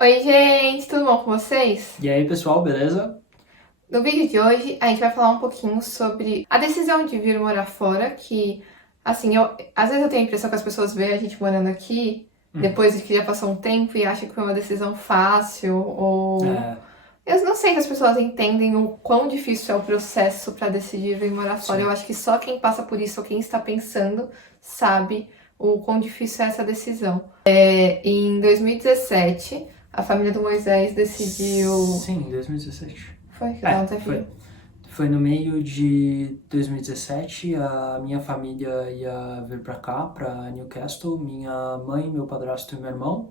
Oi, gente, tudo bom com vocês? E aí, pessoal, beleza? No vídeo de hoje, a gente vai falar um pouquinho sobre a decisão de vir morar fora, que, assim, às vezes eu tenho a impressão que as pessoas veem a gente morando aqui, Hum, depois de que já passou um tempo, e acham que foi uma decisão fácil, ou... é, Eu não sei se as pessoas entendem o quão difícil é o processo para decidir vir morar fora. Eu sim. acho que só quem passa por isso, ou quem está pensando, sabe o quão difícil é essa decisão. Em 2017, a família do Moisés decidiu. Sim, 2017. Foi que dá um É, tempinho. foi no meio de 2017, a minha família ia vir pra cá, pra Newcastle, minha mãe, meu padrasto e meu irmão,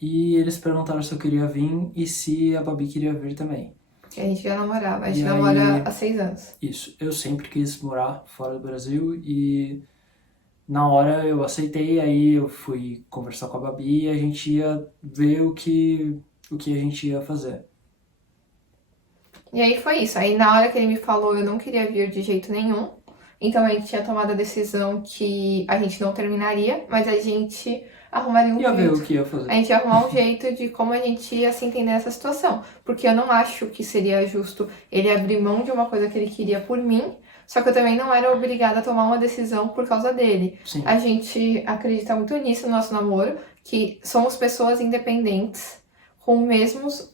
e eles perguntaram se eu queria vir e se a Babi queria vir também. Que a gente já namorava. A E gente namora há aí, 6 anos. isso, eu sempre quis morar fora do Brasil e na hora eu aceitei, aí eu fui conversar com a Babi e a gente ia ver o que a gente ia fazer. E aí foi isso. Aí na hora que ele me falou, eu não queria vir de jeito nenhum. Então a gente tinha tomado a decisão que a gente não terminaria, mas a gente arrumaria um Ia ver o jeito. que ia A fazer. gente ia arrumar um jeito de como a gente ia se entender nessa situação. Porque eu não acho que seria justo ele abrir mão de uma coisa que ele queria por mim, só que eu também não era obrigada a tomar uma decisão por causa dele. A Sim, gente acredita muito nisso no nosso namoro, que somos pessoas independentes, com o mesmos,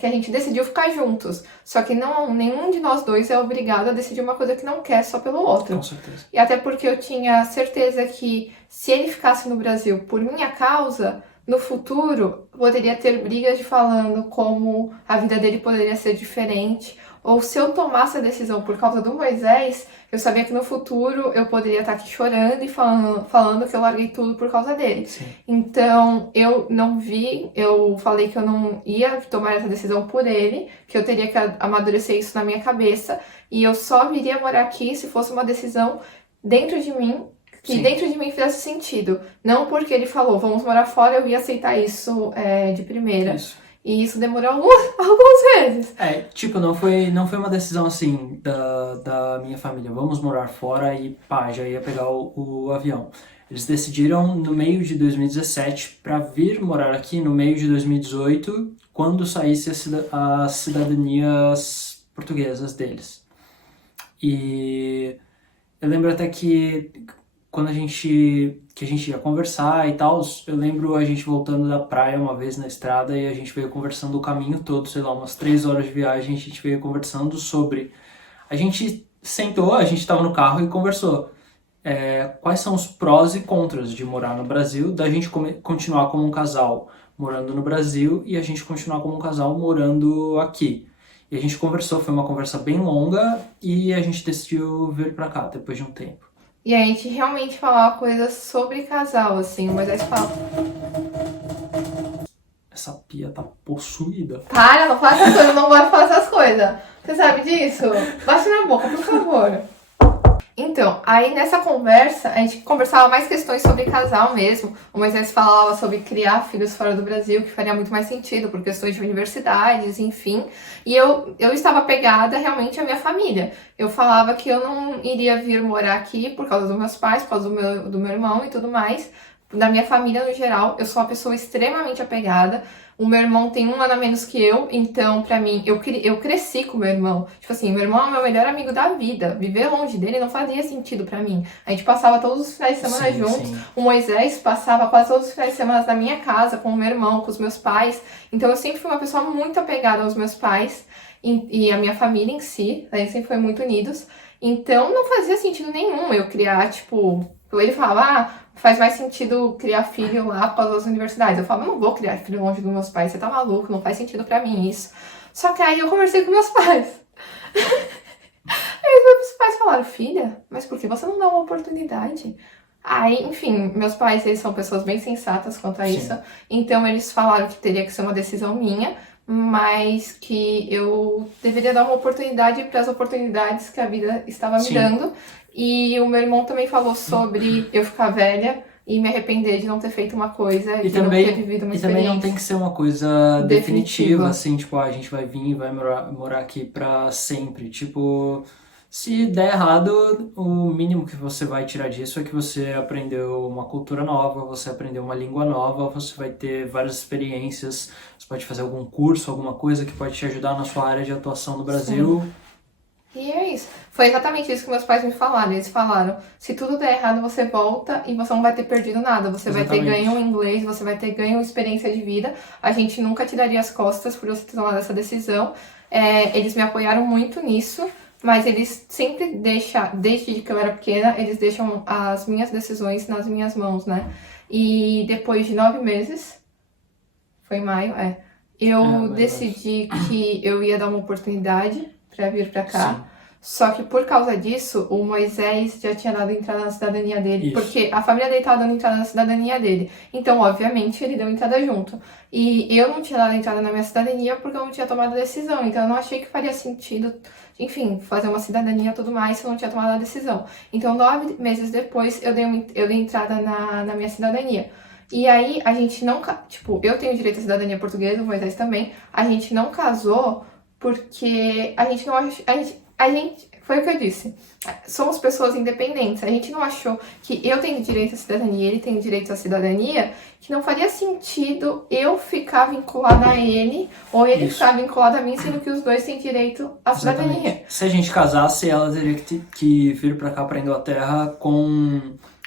que a gente decidiu ficar juntos. Só que não, nenhum de nós dois é obrigado a decidir uma coisa que não quer só pelo com outro. certeza. E até porque eu tinha certeza que se ele ficasse no Brasil por minha causa, no futuro poderia ter brigas de falando como a vida dele poderia ser diferente. Ou se eu tomasse a decisão por causa do Moisés, eu sabia que no futuro eu poderia estar aqui chorando e falando que eu larguei tudo por causa dele. Sim, Então eu não vi, eu falei que eu não ia tomar essa decisão por ele, que eu teria que amadurecer isso na minha cabeça, e eu só viria morar aqui se fosse uma decisão dentro de mim, que sim, dentro de mim fizesse sentido. Não porque ele falou, vamos morar fora, eu ia aceitar isso de primeira. isso. E isso demorou algumas vezes. É, tipo, não foi uma decisão assim da minha família, vamos morar fora e pá, já ia pegar o avião. Eles decidiram no meio de 2017 para vir morar aqui no meio de 2018, quando saísse as cidadanias portuguesas deles. E eu lembro até que quando a gente ia conversar e tal, eu lembro a gente voltando da praia uma vez na estrada e a gente veio conversando o caminho todo, sei lá, umas 3 horas de viagem, a gente veio conversando sobre. A gente sentou, a gente estava no carro e conversou. Quais são os prós e contras de morar no Brasil, da gente continuar como um casal morando no Brasil e a gente continuar como um casal morando aqui. E a gente conversou, foi uma conversa bem longa e a gente decidiu vir pra cá depois de um tempo. E a gente realmente falava coisas sobre casal, assim, mas aí você fala, Essa pia tá possuída. para, não faça essas coisas, não gosto de fazer essas coisas. Você sabe disso? Baixa na boca, por favor. Então, aí nessa conversa, a gente conversava mais questões sobre casal mesmo. O Moisés falava sobre criar filhos fora do Brasil, que faria muito mais sentido por questões de universidades, enfim. E eu estava pegada realmente à minha família. Eu falava que eu não iria vir morar aqui por causa dos meus pais, por causa do meu irmão e tudo mais. Da minha família no geral, eu sou uma pessoa extremamente apegada. O meu irmão tem um ano a menos que eu, então, pra mim, eu cresci com o meu irmão. Tipo assim, meu irmão é o meu melhor amigo da vida. Viver longe dele não fazia sentido pra mim. A gente passava todos os finais de semana Sim, juntos. sim. O Moisés passava quase todos os finais de semana na minha casa, com o meu irmão, com os meus pais. Então, eu sempre fui uma pessoa muito apegada aos meus pais e à minha família em si. A gente sempre foi muito unidos. Então, não fazia sentido nenhum eu criar, tipo. Ele falava, faz mais sentido criar filho lá após as universidades. Eu falava, eu não vou criar filho longe dos meus pais, você tá maluco, não faz sentido pra mim isso. Só que aí eu conversei com meus pais. Aí meus pais falaram, filha, mas por que você não dá uma oportunidade? Aí, enfim, meus pais, eles são pessoas bem sensatas quanto a isso. Sim, Então, eles falaram que teria que ser uma decisão minha, mas que eu deveria dar uma oportunidade para as oportunidades que a vida estava me sim. dando. E o meu irmão também falou sobre eu ficar velha e me arrepender de não ter feito uma coisa, E de não ter também, vivido uma e também não tem experiência que ser uma coisa definitiva, definitiva. assim, tipo, a gente vai vir e vai morar aqui pra sempre. Tipo, Se der errado, o mínimo que você vai tirar disso é que você aprendeu uma cultura nova, você aprendeu uma língua nova, você vai ter várias experiências, você pode fazer algum curso, alguma coisa que pode te ajudar na sua área de atuação no Brasil. E é isso. Foi exatamente isso que meus pais me falaram. Eles falaram, se tudo der errado, você volta e você não vai ter perdido nada. Você vai ter Exatamente. ganho em inglês, você vai ter ganho em experiência de vida. A gente nunca te daria as costas por você ter tomado essa decisão. Eles me apoiaram muito nisso, mas eles sempre deixam, desde que eu era pequena, eles deixam as minhas decisões nas minhas mãos, né? E depois de 9 meses, foi em maio, eu Verdade. decidi que eu ia dar uma oportunidade pra vir pra cá. Sim. Só que por causa disso, o Moisés já tinha dado entrada na cidadania dele. Isso. Porque a família dele tava dando entrada na cidadania dele. Então, obviamente, ele deu entrada junto. E eu não tinha dado entrada na minha cidadania porque eu não tinha tomado a decisão. Então, eu não achei que faria sentido, enfim, fazer uma cidadania e tudo mais se eu não tinha tomado a decisão. Então, 9 meses depois, eu dei entrada na minha cidadania. E aí, a gente não... Tipo, eu tenho direito à cidadania portuguesa, o Moisés também. A gente não casou porque a gente não achou... A gente... Foi o que eu disse. Somos pessoas independentes. A gente não achou que eu tenho direito à cidadania e ele tem direito à cidadania, que não faria sentido eu ficar vinculada a ele ou ele Isso. ficar vinculado a mim, sendo que os dois têm direito à cidadania. Exatamente. Se a gente casasse, ela teria que vir pra cá, pra Inglaterra, com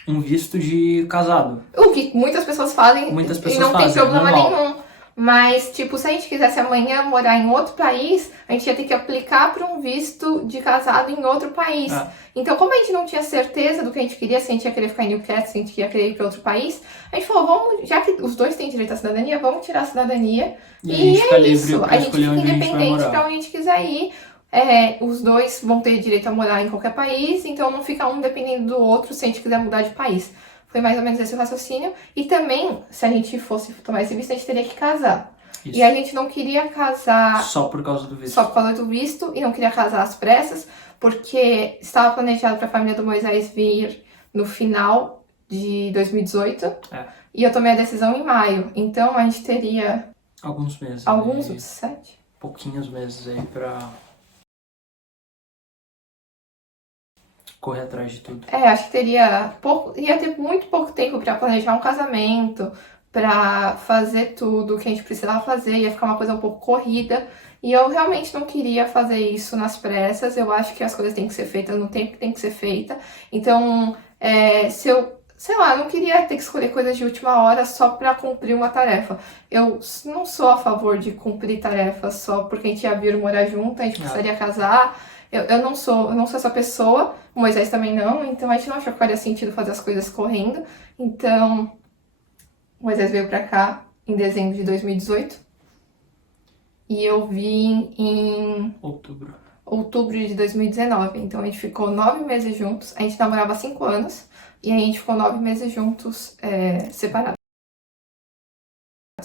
um visto de casado. O que muitas pessoas fazem Muitas e pessoas não tem fazem, problema normal. nenhum. Mas, tipo, se a gente quisesse amanhã morar em outro país, a gente ia ter que aplicar para um visto de casado em outro país. Então, como a gente não tinha certeza do que a gente queria, se a gente ia querer ficar em Newcastle, se a gente ia querer ir para outro país, a gente falou, vamos, já que os dois têm direito à cidadania, vamos tirar a cidadania. E a gente fica livre isso, pra a gente escolher fica onde a gente vai independente morar. para onde a gente quiser ir. Os dois vão ter direito a morar em qualquer país, então não fica um dependendo do outro se a gente quiser mudar de país. Foi mais ou menos esse o raciocínio. E também, se a gente fosse tomar esse visto, a gente teria que casar. Isso. E a gente não queria casar Só por causa do visto. só por causa do visto e não queria casar às pressas, porque estava planejado para a família do Moisés vir no final de 2018 e eu tomei a decisão em maio. Então a gente teria Alguns meses. alguns, aí, 7? pouquinhos meses aí pra correr atrás de tudo. Acho que teria ia ter muito pouco tempo para planejar um casamento, para fazer tudo que a gente precisava fazer, ia ficar uma coisa um pouco corrida. E eu realmente não queria fazer isso nas pressas. Eu acho que as coisas têm que ser feitas no tempo que tem que ser feita. Então, se eu, sei lá, não queria ter que escolher coisas de última hora só para cumprir uma tarefa. Eu não sou a favor de cumprir tarefas só porque a gente ia vir morar junto, a gente precisaria casar. Eu não sou essa pessoa, o Moisés também não, então a gente não achou que faria sentido fazer as coisas correndo. Então, o Moisés veio pra cá em dezembro de 2018 e eu vim em outubro de 2019. Então a gente ficou 9 meses juntos, a gente namorava há 5 anos e a gente ficou 9 meses juntos separados.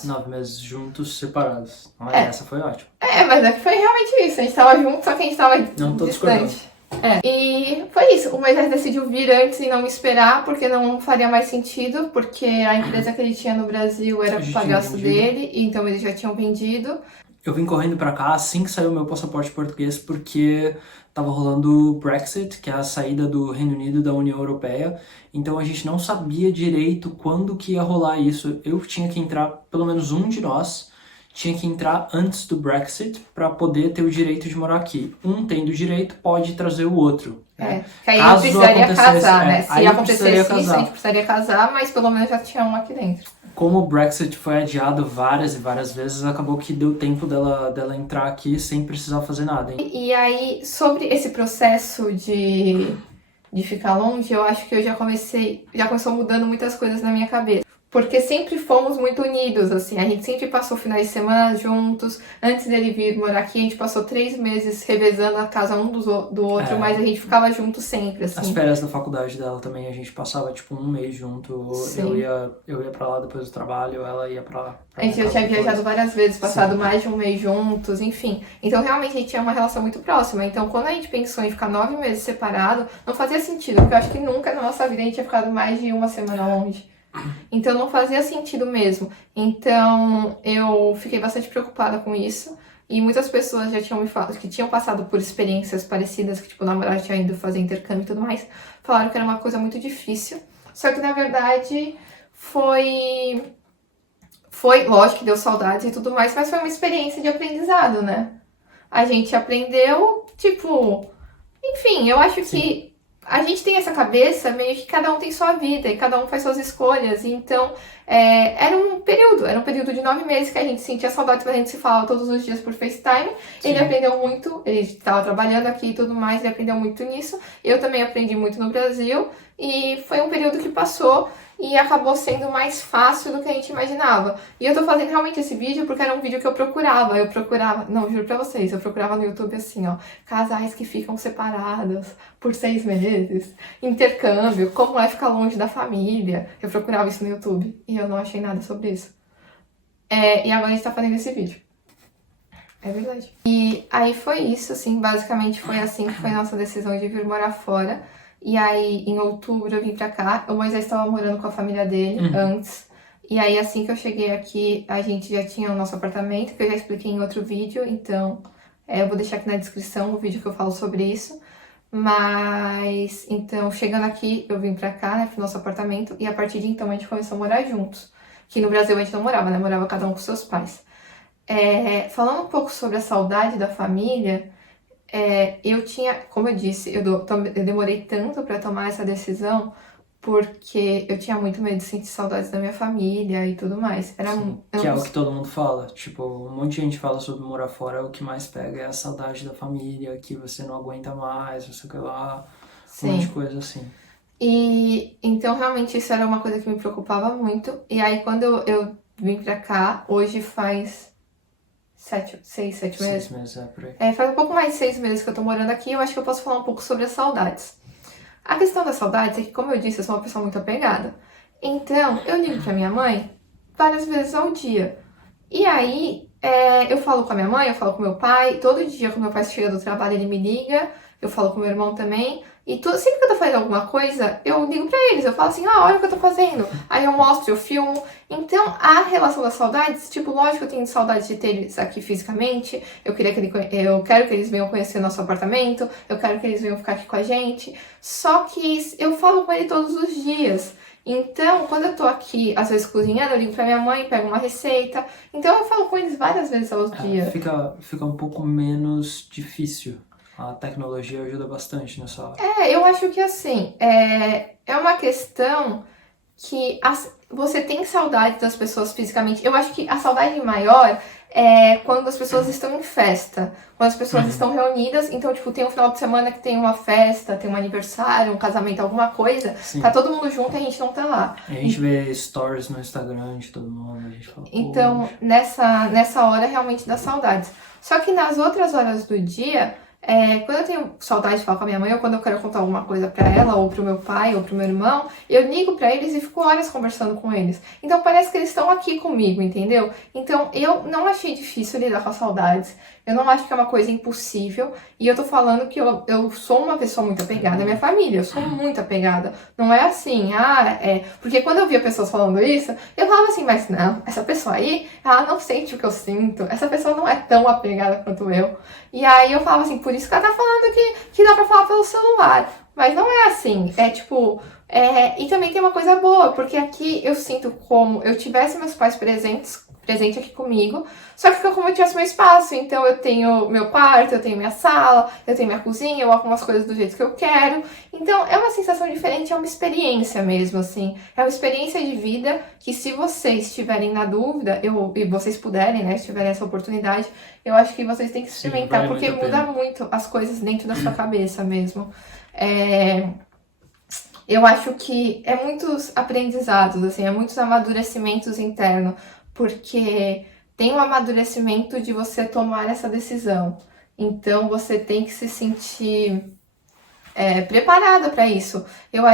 9 meses juntos, separados. Essa foi ótima. Mas é que foi realmente isso, a gente tava junto, só que a gente tava Não tô discordando. distante. E foi isso, o Moisés decidiu vir antes e não me esperar, porque não faria mais sentido, porque a empresa que ele tinha no Brasil era Já para tinha gasto vendido. dele, então eles já tinham vendido. Eu vim correndo pra cá assim que saiu meu passaporte português, porque tava rolando o Brexit, que é a saída do Reino Unido da União Europeia. Então a gente não sabia direito quando que ia rolar isso. Eu tinha que entrar, pelo menos um de nós, tinha que entrar antes do Brexit para poder ter o direito de morar aqui. Um tendo o direito pode trazer o outro. Que aí Caso precisaria acontecesse, casar, né? Se aí acontecesse precisaria isso, casar. a gente precisaria casar, mas pelo menos já tinha um aqui dentro. Como o Brexit foi adiado várias e várias vezes, acabou que deu tempo dela entrar aqui sem precisar fazer nada. Hein? E aí, sobre esse processo de ficar longe, eu acho que já começou mudando muitas coisas na minha cabeça. Porque sempre fomos muito unidos, assim, a gente sempre passou finais de semana juntos. Antes dele vir morar aqui, a gente passou 3 meses revezando a casa um do outro, mas a gente ficava junto sempre, assim. As férias da faculdade dela também, a gente passava tipo um mês junto. Sim. Eu ia pra lá depois do trabalho, ela ia pra lá. A gente já tinha viajado várias vezes, passado mais de um mês juntos, enfim. Então, realmente, a gente tinha uma relação muito próxima. Então, quando a gente pensou em ficar 9 meses separado, não fazia sentido, porque eu acho que nunca na nossa vida a gente tinha ficado mais de uma semana longe. Então, não fazia sentido mesmo. Então, eu fiquei bastante preocupada com isso. e muitas pessoas já tinham me falado que tinham passado por experiências parecidas, que tipo, o namorado tinha ido fazer intercâmbio e tudo mais, falaram que era uma coisa muito difícil. Só que na verdade foi, lógico que deu saudades e tudo mais, mas foi uma experiência de aprendizado, né? A gente aprendeu, tipo, enfim, eu acho Sim. que a gente tem essa cabeça meio que cada um tem sua vida e cada um faz suas escolhas. E então, era um período de 9 meses que a gente sentia saudade, a gente se falava todos os dias por FaceTime. Ele Sim. aprendeu muito, ele estava trabalhando aqui e tudo mais, ele aprendeu muito nisso. Eu também aprendi muito no Brasil e foi um período que passou e acabou sendo mais fácil do que a gente imaginava. E eu tô fazendo realmente esse vídeo porque era um vídeo que eu procurava, não, juro pra vocês, eu procurava no YouTube assim, ó, casais que ficam separados por 6 meses, intercâmbio, como é ficar longe da família. Eu procurava isso no YouTube e eu não achei nada sobre isso. E agora a gente tá fazendo esse vídeo. É verdade. E aí foi isso, assim, basicamente foi assim que foi a nossa decisão de vir morar fora. E aí, em outubro, eu vim pra cá. O Moisés estava morando com a família dele antes. E aí, assim que eu cheguei aqui, a gente já tinha o nosso apartamento, que eu já expliquei em outro vídeo. Então, eu vou deixar aqui na descrição o vídeo que eu falo sobre isso. Mas, então, chegando aqui, eu vim pra cá, né, pro nosso apartamento. E a partir de então, a gente começou a morar juntos. Que no Brasil a gente não morava, né? Morava cada um com seus pais. Falando um pouco sobre a saudade da família... eu tinha, como eu disse, eu demorei tanto para tomar essa decisão porque eu tinha muito medo de sentir saudades da minha família e tudo mais. Que é o que todo mundo fala. Tipo, um monte de gente fala sobre morar fora, o que mais pega é a saudade da família, que você não aguenta mais, não sei o que lá, um monte de coisa assim. E então realmente isso era uma coisa que me preocupava muito. E aí quando eu vim pra cá, hoje faz 6, 7 meses. 6 meses, por aí. Faz um pouco mais de 6 meses que eu tô morando aqui, eu acho que eu posso falar um pouco sobre as saudades. A questão das saudades é que, como eu disse, eu sou uma pessoa muito apegada. Então, eu ligo pra minha mãe várias vezes ao dia. E aí, eu falo com a minha mãe, eu falo com meu pai. Todo dia, quando meu pai chega do trabalho, ele me liga. Eu falo com meu irmão também. E sempre que eu tô fazendo alguma coisa, eu ligo pra eles. Eu falo assim, olha o que eu tô fazendo. Aí eu mostro, eu filmo. Então, a relação das saudades, tipo, lógico que eu tenho saudade de ter eles aqui fisicamente. Eu quero que eles venham conhecer nosso apartamento. Eu quero que eles venham ficar aqui com a gente. Só que eu falo com ele todos os dias. Então, quando eu tô aqui, às vezes cozinhando, eu ligo pra minha mãe, pego uma receita. Então, eu falo com eles várias vezes ao dia. Fica um pouco menos difícil. A tecnologia ajuda bastante nessa hora. Eu acho que assim, é uma questão que você tem saudade das pessoas fisicamente. Eu acho que a saudade maior é quando as pessoas estão em festa, quando as pessoas estão reunidas. Então, tipo, tem um final de semana que tem uma festa, tem um aniversário, um casamento, alguma coisa. Sim. Tá todo mundo junto e a gente não tá lá. A gente vê stories no Instagram de todo mundo, a gente fala, então, nessa hora realmente dá saudades. Só que nas outras horas do dia, quando eu tenho saudade de falar com a minha mãe, ou quando eu quero contar alguma coisa pra ela, ou pro meu pai, ou pro meu irmão, eu ligo pra eles e fico horas conversando com eles. Então parece que eles estão aqui comigo, entendeu? Então eu não achei difícil lidar com as saudades. Eu não acho que é uma coisa impossível. E eu tô falando que eu sou uma pessoa muito apegada à minha família. Eu sou muito apegada. Não é assim, Porque quando eu via pessoas falando isso, eu falava assim, mas não, essa pessoa aí, ela não sente o que eu sinto. Essa pessoa não é tão apegada quanto eu. E aí eu falava assim, por isso que ela tá falando que dá pra falar pelo celular. Mas não é assim. E também tem uma coisa boa, porque aqui eu sinto como eu tivesse meus pais presente aqui comigo, só que fica como eu tivesse meu espaço. Então eu tenho meu quarto, eu tenho minha sala, eu tenho minha cozinha, eu arrumo as coisas do jeito que eu quero. Então é uma sensação diferente, é uma experiência mesmo, assim. É uma experiência de vida que, se vocês estiverem na dúvida, e vocês puderem, né, se tiverem essa oportunidade, eu acho que vocês têm que experimentar, porque muda muito as coisas dentro da sua cabeça mesmo. Eu acho que é muitos aprendizados, assim, é muitos amadurecimentos internos, porque tem um amadurecimento de você tomar essa decisão. Então você tem que se sentir preparada para isso.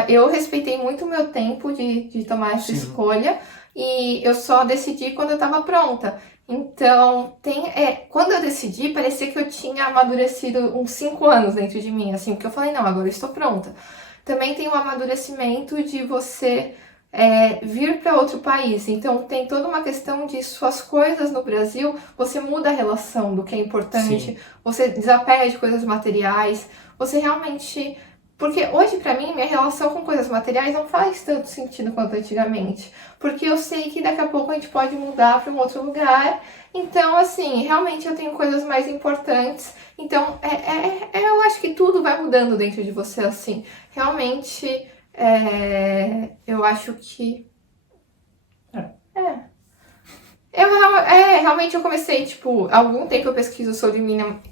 Eu respeitei muito o meu tempo de tomar essa escolha, e eu só decidi quando eu estava pronta. Então, quando eu decidi, parecia que eu tinha amadurecido uns 5 anos dentro de mim, assim, porque eu falei, não, agora eu estou pronta. Também tem um amadurecimento de você vir para outro país. Então tem toda uma questão de suas coisas no Brasil, você muda a relação do que é importante, Sim. você desapega de coisas materiais, você realmente... Porque hoje, pra mim, minha relação com coisas materiais não faz tanto sentido quanto antigamente. Porque eu sei que daqui a pouco a gente pode mudar para um outro lugar. Então, assim, realmente eu tenho coisas mais importantes. Então, eu acho que tudo vai mudando dentro de você, assim. Realmente, eu acho que... realmente eu comecei, tipo, há algum tempo eu pesquiso sobre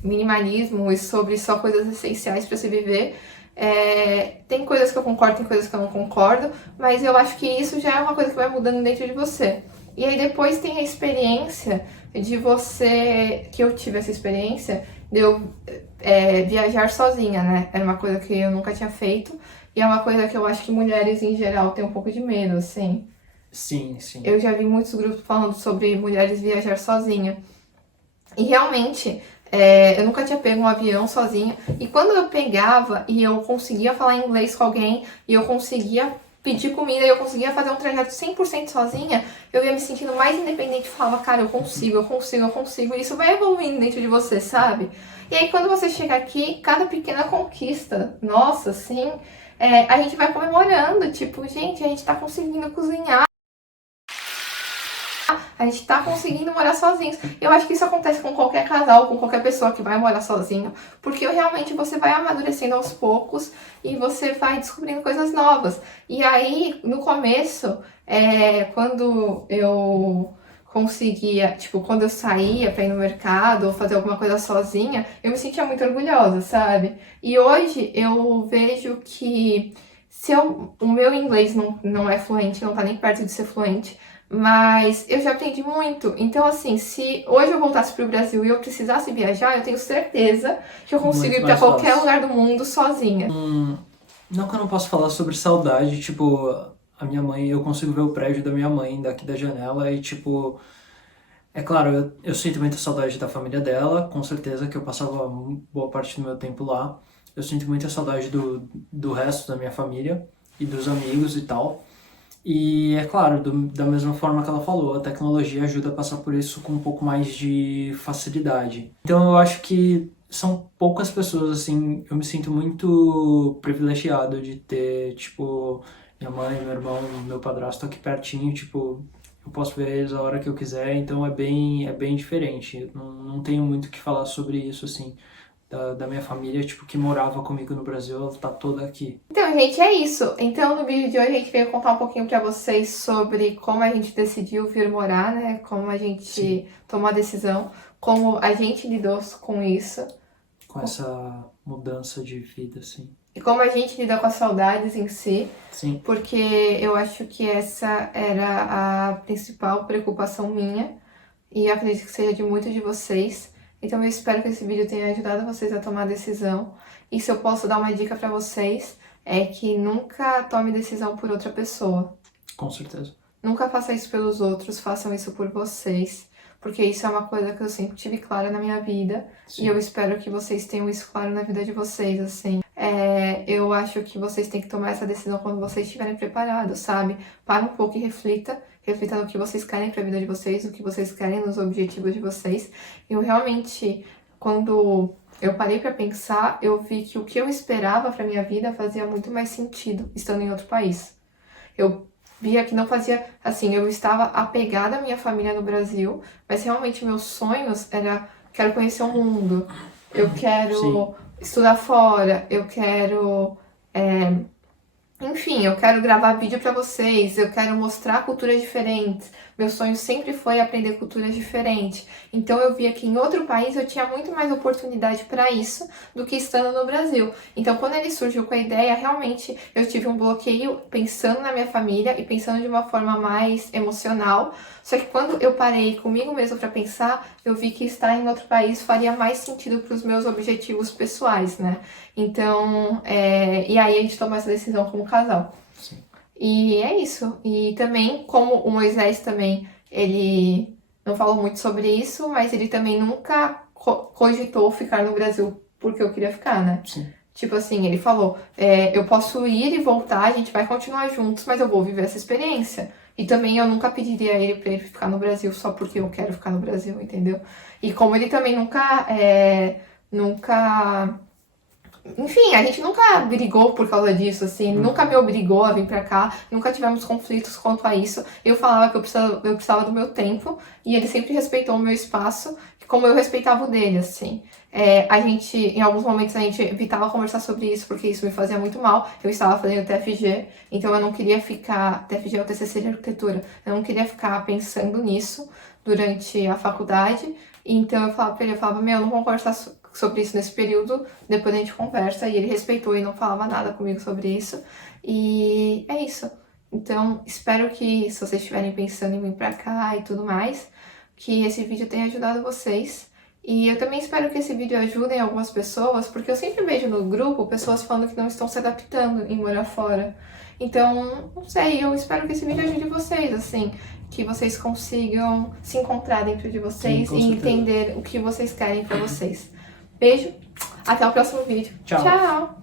minimalismo e sobre só coisas essenciais para se viver. Tem coisas que eu concordo, tem coisas que eu não concordo, mas eu acho que isso já é uma coisa que vai mudando dentro de você. E aí depois tem a experiência de você, que eu tive essa experiência, de eu viajar sozinha, né? Era uma coisa que eu nunca tinha feito, e é uma coisa que eu acho que mulheres em geral têm um pouco de medo, assim. Sim, sim. Eu já vi muitos grupos falando sobre mulheres viajar sozinha. E realmente, eu nunca tinha pego um avião sozinha. E quando eu pegava e eu conseguia falar inglês com alguém, e eu conseguia pedir comida, e eu conseguia fazer um trajeto 100% sozinha, eu ia me sentindo mais independente. Falava, cara, eu consigo, eu consigo, eu consigo. E isso vai evoluindo dentro de você, sabe? E aí quando você chega aqui, cada pequena conquista, nossa, assim, a gente vai comemorando. Tipo, gente, a gente tá conseguindo cozinhar. A gente tá conseguindo morar sozinhos. Eu acho que isso acontece com qualquer casal, com qualquer pessoa que vai morar sozinho. Porque realmente você vai amadurecendo aos poucos e você vai descobrindo coisas novas. E aí, no começo, quando eu conseguia, tipo, quando eu saía pra ir no mercado ou fazer alguma coisa sozinha, eu me sentia muito orgulhosa, sabe? E hoje eu vejo que se o meu inglês não é fluente, não tá nem perto de ser fluente, mas eu já aprendi muito. Então, assim, se hoje eu voltasse pro Brasil e eu precisasse viajar, eu tenho certeza que eu consigo Muito ir pra mais qualquer fácil. lugar do mundo sozinha. Não que eu não posso falar sobre saudade, tipo, a minha mãe, eu consigo ver o prédio da minha mãe daqui da janela e, tipo, é claro, eu sinto muita saudade da família dela, com certeza que eu passava boa parte do meu tempo lá. Eu sinto muita saudade do resto da minha família e dos amigos e tal. E é claro, da mesma forma que ela falou, a tecnologia ajuda a passar por isso com um pouco mais de facilidade. Então eu acho que são poucas pessoas, assim, eu me sinto muito privilegiado de ter, tipo, minha mãe, meu irmão, meu padrasto aqui pertinho, tipo, eu posso ver eles a hora que eu quiser, então é bem diferente. Eu não tenho muito o que falar sobre isso, assim, da minha família, tipo, que morava comigo no Brasil, ela tá toda aqui. Então, gente, é isso. Então, no vídeo de hoje, a gente veio contar um pouquinho pra vocês sobre como a gente decidiu vir morar, né? Como a gente Sim. tomou a decisão, como a gente lidou com isso. Com essa mudança de vida, assim. E como a gente lida com as saudades em si, Sim, porque eu acho que essa era a principal preocupação minha e eu acredito que seja de muitos de vocês. Então eu espero que esse vídeo tenha ajudado vocês a tomar a decisão. E se eu posso dar uma dica pra vocês, é que nunca tome decisão por outra pessoa. com certeza. Nunca faça isso pelos outros, façam isso por vocês. Porque isso é uma coisa que eu sempre tive clara na minha vida. Sim. E eu espero que vocês tenham isso claro na vida de vocês, assim. Eu acho que vocês têm que tomar essa decisão quando vocês estiverem preparados, sabe? Para um pouco e reflita. Reflita no que vocês querem para a vida de vocês, no que vocês querem nos objetivos de vocês. Eu realmente, quando eu parei para pensar, eu vi que o que eu esperava para minha vida fazia muito mais sentido estando em outro país. Eu via que não fazia, assim, eu estava apegada à minha família no Brasil, mas realmente meus sonhos era, quero conhecer o mundo, eu quero Sim. estudar fora, eu quero, enfim, eu quero gravar vídeo pra vocês, eu quero mostrar culturas diferentes. Meu sonho sempre foi aprender culturas diferentes. Então eu via que em outro país eu tinha muito mais oportunidade para isso do que estando no Brasil. Então quando ele surgiu com a ideia, realmente eu tive um bloqueio pensando na minha família e pensando de uma forma mais emocional. Só que quando eu parei comigo mesmo para pensar, eu vi que estar em outro país faria mais sentido para os meus objetivos pessoais, né? Então, e aí a gente tomou essa decisão como casal. Sim. E é isso. E também, como o Moisés também, ele não falou muito sobre isso, mas ele também nunca cogitou ficar no Brasil porque eu queria ficar, né? Sim. Tipo assim, ele falou, eu posso ir e voltar, a gente vai continuar juntos, mas eu vou viver essa experiência. E também eu nunca pediria a ele pra ele ficar no Brasil só porque eu quero ficar no Brasil, entendeu? E como ele também nunca enfim, a gente nunca brigou por causa disso, assim, nunca me obrigou a vir pra cá, nunca tivemos conflitos quanto a isso. Eu falava que eu precisava do meu tempo e ele sempre respeitou o meu espaço, como eu respeitava o dele, assim. A gente, em alguns momentos, a gente evitava conversar sobre isso porque isso me fazia muito mal. Eu estava fazendo TFG, então eu não queria ficar. TFG é o TCC de arquitetura, eu não queria ficar pensando nisso durante a faculdade. Então eu falava pra ele, meu, não vamos conversar sobre isso nesse período, depois a gente conversa, e ele respeitou e não falava nada comigo sobre isso, e é isso. Então, espero que, se vocês estiverem pensando em vir pra cá e tudo mais, que esse vídeo tenha ajudado vocês, e eu também espero que esse vídeo ajude algumas pessoas, porque eu sempre vejo no grupo pessoas falando que não estão se adaptando em morar fora. Então, não sei, eu espero que esse vídeo ajude vocês, assim, que vocês consigam se encontrar dentro de vocês Sim, e com certeza. entender o que vocês querem pra vocês. Beijo, até o próximo vídeo. Tchau. Tchau!